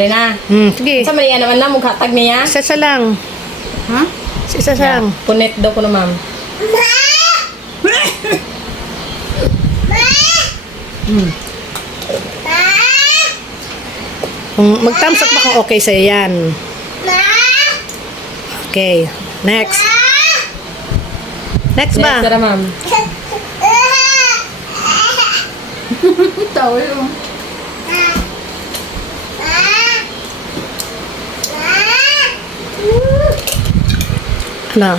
Libre na. Sige. Sa Maria naman na, maghatag niya. Isa lang. Ha? Isa lang. Punit daw ko na, ma'am. Mag-thumbs up ba kung okay sa'yo yan? Okay. Next. Next ba? Yes, tara, ma'am. Tawa yung. Ano?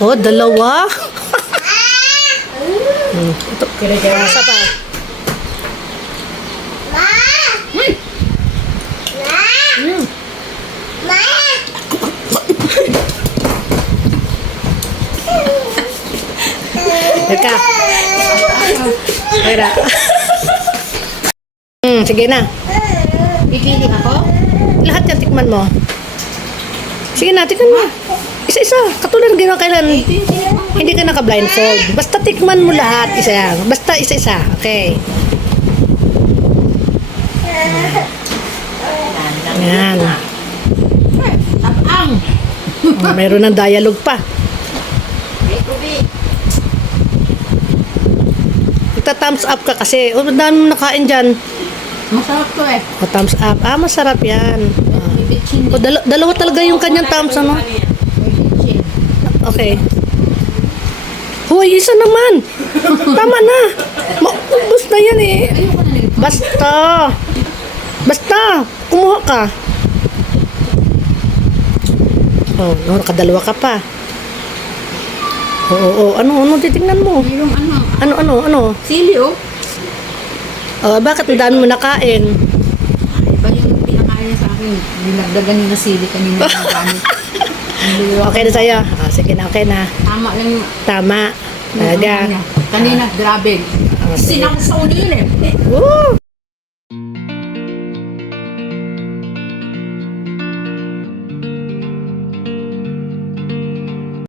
Oh, dalawa? Ito. Kira-kira. Isa pa. Teka. Teka. Sige na. Pipili ako? Lahat yan, tikman mo. Sige na, tikman mo. Isa-isa. Katulad ng ginawa kailan. Hindi ka naka-blindfold. Basta tikman mo lahat. Isa yan. Basta isa-isa. Okay. Yan. Tapang! Oh, mayroon ng dialogue pa. Ita-thumbs up ka kasi. O, dami mo nakain dyan. Masarap to eh. O, thumbs up. Ah, masarap yan. May bitchin O, dalawa talaga yung kanyang thumbs, ano? May bitchin. Okay. Hoy, isa naman. Tama na. Maubos na yan eh. Ayoko na nito. Basta. Basta. Kumuha ka. Oh, nakadalawa ka pa. Oo. Ano titingnan mo? Yung Ano? sili oh. Oh, bakit ang dami mo nakain? Iba yung pinakaya sa akin. Dinagdagan niyo na sili kanina ng gamit. Okay na sa'yo? Oh, sige na, okay na. Tama lang yung Tama. yung Talaga. ano niya. Kanina, grabe. sige. Sinaksaw niyo yun eh. Woo!